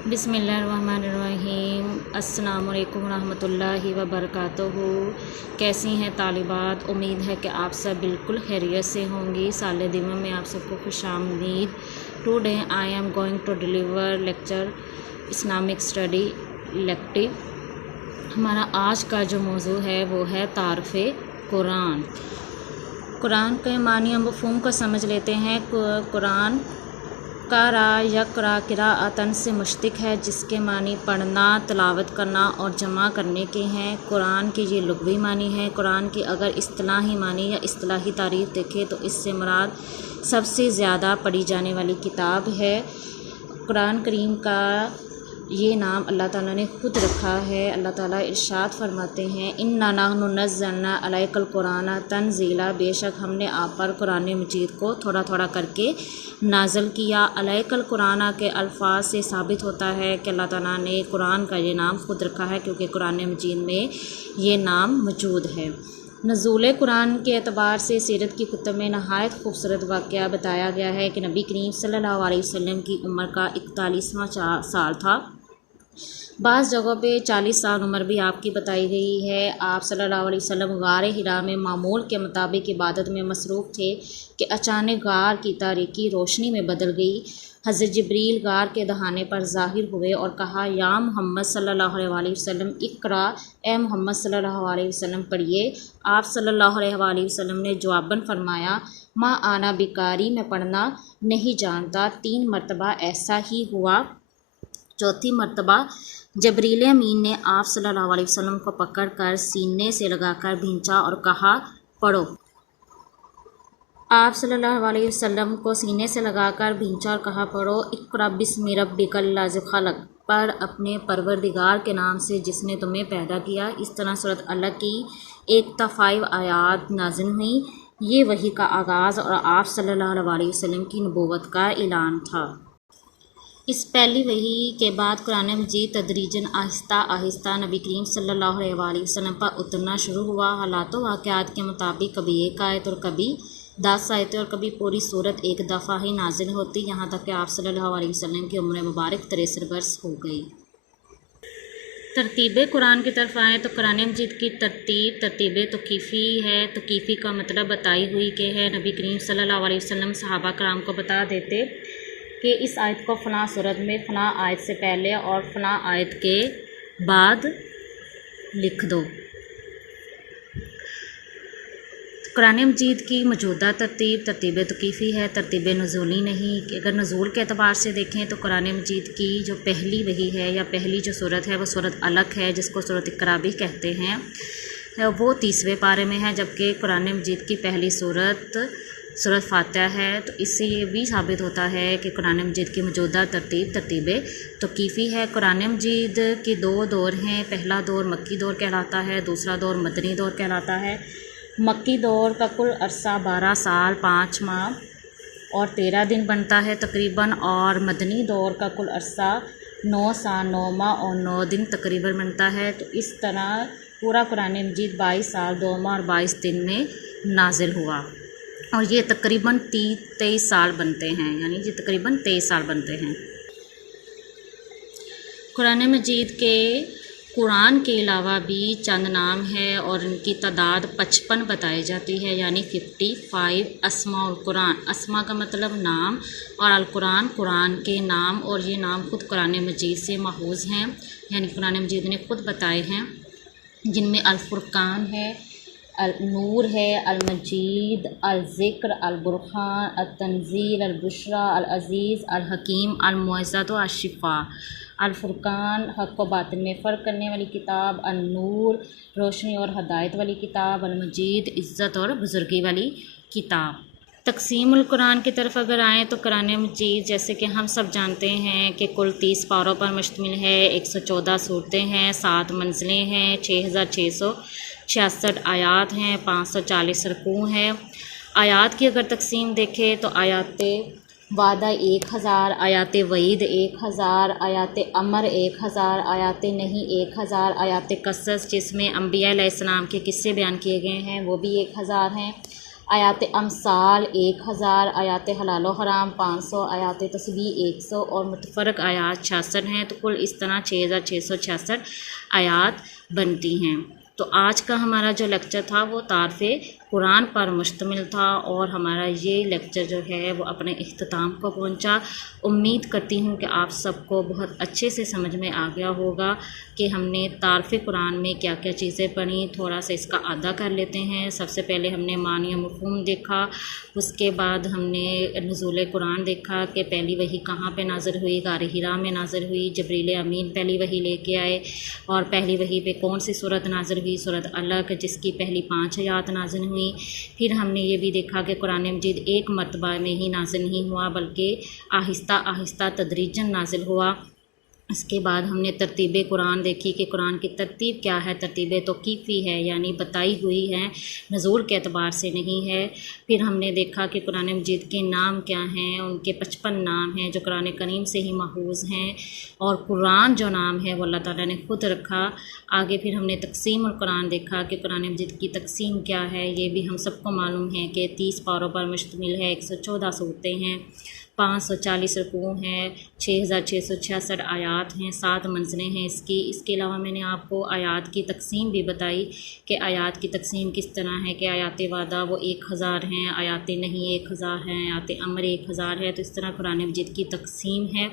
बिस्मिल्लाहिर्रहमानिर्रहीम। अस्सलामुअलैकुम रहमतुल्लाहि व बरकातुहू। कैसी हैं तालिबात? उम्मीद है कि आप सब बिल्कुल खैरियत से होंगी। साले दिनों में आप सबको खुशामदीद। Today I am going to deliver lecture Islamic study elective. हमारा आज का जो मौजू है वो है तारफ़े कुरान। कुरान के मानी हम मफ़हूम को समझ लेते हैं। कुरान कारा यकरा किराअतन से मुश्तिक है, जिसके मानी पढ़ना, तिलावत करना और जमा करने के हैं। कुरान की ये लुग़वी मानी है। कुरान की अगर इस्तिलाही मानी या इस्तिलाही तारीफ़ देखें तो इससे मुराद सबसे ज़्यादा पढ़ी जाने वाली किताब है। कुरान करीम का ये नाम अल्लाह ताला ने ख़ुद रखा है। अल्लाह ताला इरशाद फरमाते हैं, इन्ना नहनु नज़्ज़लना अलैकल कुरान तंज़ीला, बेशक हमने आप पर कुरान मजीद को थोड़ा थोड़ा करके नाज़िल किया। अलैकल कुरान के अल्फाज से साबित होता है कि अल्लाह ताला ने कुरान का ये नाम ख़ुद रखा है, क्योंकि कुरान मजीद में ये नाम मौजूद है। नज़ूल कुरान के एतबार से सीरत की कुतुब में नहायत खूबसूरत वाक़या बताया गया है कि नबी करीम सल्लल्लाहु अलैहि वसल्लम की उम्र का 41वां साल था। बाज़ जगहों पे 40 साल उम्र भी आपकी बताई गई है। आप सल्लल्लाहु अलैहि वसल्लम गार हिरा में मामूल के मुताबिक इबादत में मसरूफ़ थे कि अचानक गार की तारीकी रोशनी में बदल गई। हज़रत जिब्रील गार के दहाने पर ज़ाहिर हुए और कहा, या मोहम्मद सल्लल्लाहु अलैहि वसल्लम इक़रा, ए मोहम्मद सल्लल्लाहु अलैहि वसल्लम पढ़िए। आप सल्लल्लाहु अलैहि वसल्लम ने जवाबन फरमाया, माँ आना बिकारी, मैं पढ़ना नहीं जानता। 3 मरतबा ऐसा ही हुआ। चौथी मरतबा जबरील अमीन ने आप सल्लल्लाहु अलैहि वसल्लम को पकड़कर सीने से लगाकर भींचा और कहा, पढ़ो। आप सल्लल्लाहु अलैहि वसल्लम को सीने से लगाकर भींचा और कहा, पढ़ो। इक़रा बिस्मि रब्बिकल लज़ी खलक़, पर अपने परवरदिगार के नाम से जिसने तुम्हें पैदा किया। इस तरह सूरत अलक़ की 1 आयात नाज़िल हुई। ये वही का आगाज़ और आप सल्लल्लाहु अलैहि वसल्लम की नबूवत का ऐलान था। इस पहली वही के बाद कुरान मजीद तदरीजन आहिस्ता आहिस्ता नबी करीम सल्लल्लाहु अलैहि वसल्लम पर उतरना शुरू हुआ। हालातों वाक़यात के मुताबिक कभी 1 आयत और कभी 10 आयतें और कभी पूरी सूरत एक दफ़ा ही नाजिल होती, यहाँ तक कि आप सल्लल्लाहु अलैहि वसल्लम की उम्र मुबारक 63 वर्ष हो गई। तरतीब कुरान की तरफ आएँ तो कुरान मजीद की तरतीब तौक़ीफ़ी है। तौक़ीफ़ी का मतलब बताई हुई के है। नबी करीम सल्लल्लाहु अलैहि वसल्लम सहाबा कराम को बता देते कि इस आयत को फ़लाँ सूरत में फ़लाँ आयत से पहले और फ़लाँ आयत के बाद लिख दो। कुरान मजीद की मौजूदा तरतीब तौक़ीफ़ी है, तरतीब नुज़ूली नहीं। अगर नुज़ूल के अतबार से देखें तो कुरान मजीद की जो पहली वही है या पहली जो सूरत है वो सूरत अलक़ है, जिसको सूरत इक़रा भी कहते हैं। वो 30वें पारे में है, जबकि कुरान मजीद की पहली सूरत फातिहा है। तो इससे ये भी साबित होता है कि कुरान मजीद की मौजूदा तरतीब तौक़ीफ़ी है। कुरान मजीद के 2 दौर हैं। पहला दौर मक्की दौर कहलाता है, दूसरा दौर मदनी दौर कहलाता है। मक्की दौर का कुल अरसा 12 साल 5 माह और 13 दिन बनता है तकरीबन, और मदनी दौर का कुल अरसा 9 साल 9 माह और 9 दिन तकरीबन बनता है। तो इस तरह पूरा कुरान मजीद 22 साल 2 माह और 22 दिन में नाजिल हुआ, और ये तकरीबन 23 साल बनते हैं, यानी ये तकरीबन 23 साल बनते हैं। कुरान मजीद के कुरान के अलावा भी चंद नाम है और इनकी तादाद 55 बताई जाती है, यानी 55 अस्माउल कुरान। अस्मा का मतलब नाम और अल कुरान कुरान के नाम, और ये नाम ख़ुद कुरान मजीद से महूज़ हैं, यानी कुरान मजीद ने ख़ुद बताए हैं, जिनमें अल फुरकान है, अल नूर है, अल मजीद, अल ज़िक्र, अल बुरहान, अल तंज़ील, अल बुशरा, अल अज़ीज़, अल हकीम, अल मुइज़्ज़त, अल शिफ़ा। अल फुरकान हक़ व बातिल में फ़र्क करने वाली किताब, अल नूर रोशनी और हदायत वाली किताब, अल मजीद इज़्ज़त और बुज़ुर्गी वाली किताब। तक़सीमुल कुरान की तरफ अगर आएँ तो कुरान मजीद जैसे कि हम सब जानते हैं कि कुल 30 पारों पर मुश्तमिल है। 114 सूरतें हैं, 7 मंज़िलें हैं, 6666 आयात हैं, 540 रुकू हैं। आयात की अगर तकसीम देखें तो आयात वादा 1000, आयात वईद 1000, आयात अमर 1000, आयात नहीं 1000, आयात कसस जिसमें अंबिया अलैहिस्सलाम के किस्से बयान किए गए हैं वो भी 1000 हैं। आयात अमसाल 1000, आयात हलाल व हराम 500, आयात तस्बीह 100 और मुतफरक आयात 66 हैं। तो कुल इस तरह 6666 आयात बनती हैं। तो आज का हमारा जो लेक्चर था वो तारफ़े कुरान पर मुश्तमिल था और हमारा ये लेक्चर जो है वो अपने इख्तिताम को पहुंचा। उम्मीद करती हूँ कि आप सबको बहुत अच्छे से समझ में आ गया होगा कि हमने तारफ़े कुरान में क्या क्या चीज़ें पढ़ी। थोड़ा सा इसका अदा कर लेते हैं। सबसे पहले हमने मानी व मफ़हूम देखा, उसके बाद हमने नुज़ूल कुरान देखा कि पहली वही कहाँ पे नाज़िल हुई, गार हिरा में नाज़िल हुई। जबरील अमीन पहली वही लेके आए और पहली वही पे कौन सी सूरत नाज़िल हुई, सूरत अलक, जिसकी पहली 5 आयात नाज़िल हुई। फिर हमने ये भी देखा कि कुरान मजीद एक मरतबा में ही नाज़िल नहीं हुआ बल्कि आहिस्ता आहिस्ता तदरीजन नाज़िल हुआ। इसके बाद हमने तरतीब कुरान देखी कि कुरान की तरतीब क्या है। तरतीब तौक़ीफ़ी है, यानी बताई हुई है, नज़ूल के एतबार से नहीं है। फिर हमने देखा कि कुरान मजीद के नाम क्या हैं। उनके 55 नाम हैं जो कुरान करीम से ही महफूज़ हैं और कुरान जो नाम है वो अल्लाह ताला ने ख़ुद रखा। आगे फिर हमने तक़सीमुल कुरान देखा कि कुरान मजीद की तक़सीम क्या है। ये भी हम सबको मालूम है कि 30 पारों पर मुश्तमिल है, 114 सूरतें हैं, 540 रुकू हैं, 6666 आयात हैं, 7 मंज़िलें हैं इसकी। इसके अलावा मैंने आपको आयात की तक़सीम भी बताई कि आयात की तक़सीम किस तरह है कि आयात वादा वो 1000 हैं, आयात नहीं 1000 हैं, आयात अमर 1000 है। तो इस तरह कुरान मजीद की तक़सीम है।